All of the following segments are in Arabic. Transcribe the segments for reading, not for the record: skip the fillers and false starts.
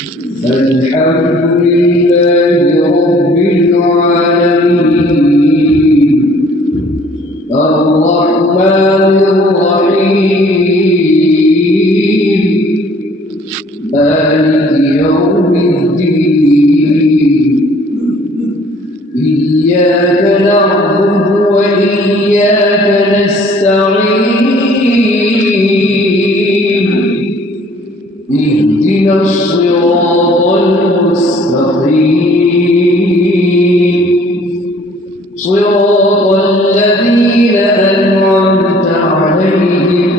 الحمد لله رب العالمين الرحمن الرحيم مالك يوم الدين إياك نعبد وإياك نستعين اهدنا الصراط المستقيم صراط الذين أنعمت عليهم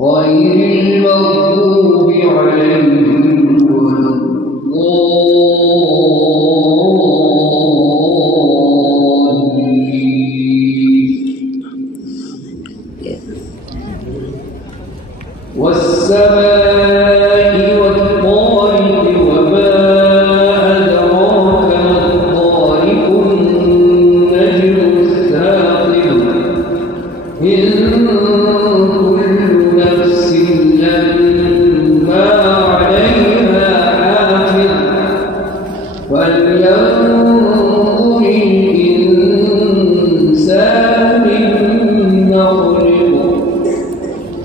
غير المغضوب عليهم ولا والسماء والطارق وما أدراك ما الطارق النجم الثاقب إن كل نفس لما عليها حافظ فلينظر الإنسان مما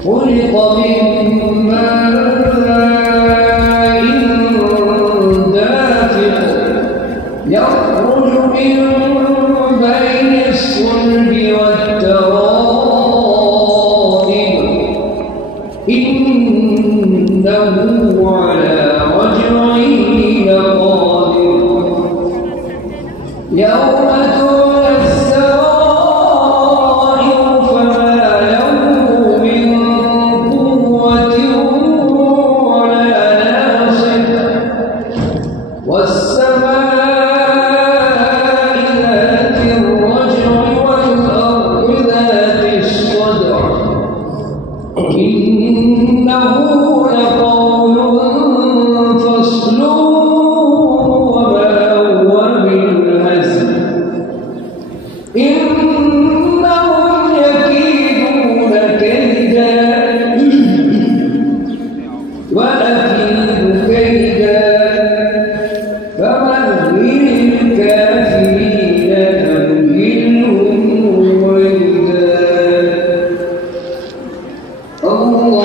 خلق من ماء دافق يخرج من بين الصلب والترائب إنه على رجعه لقادر يوم تبلى السرائر فما له من قوة ولا ناصر والسماء ذات الرجع والأرض ذات الصدع إنه لقول فصل وما هو بالهزل إنهم يكيدون كيدا وأكيد كيدا فمهل الكافرين أمهلهم رويدا الله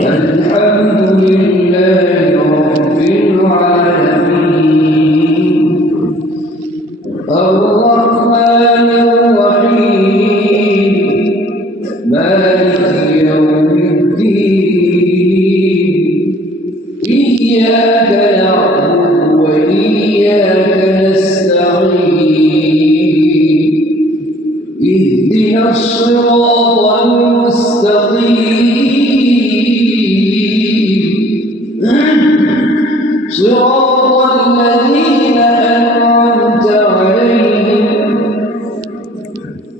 الحمد لله رب العالمين الرحمن الرحيم مالك يوم الدين إياك نعبد وإياك نستعين اهدنا الصراط المستقيم صراط الذين أنعمت عليهم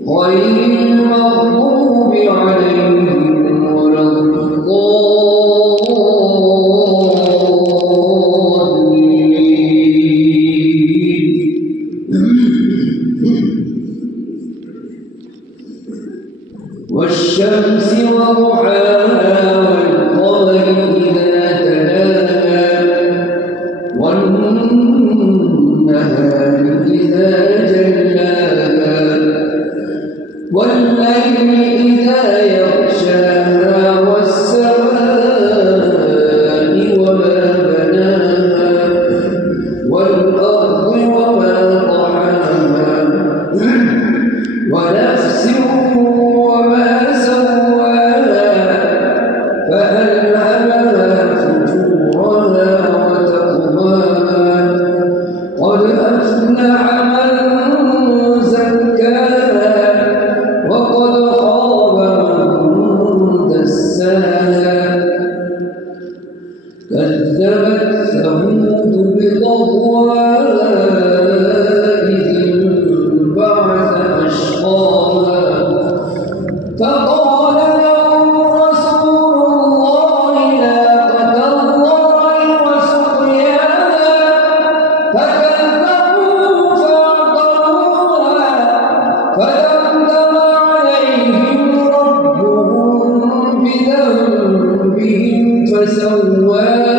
غير المغضوب عليهم ولا الضالين والشمس وضحاها والقمر إذا تلاها والنهار إذا جلاها والليل إذا يغشاها والسماء وما بناها والأرض وما طحاها ونفس وما سواها فألهمها سواها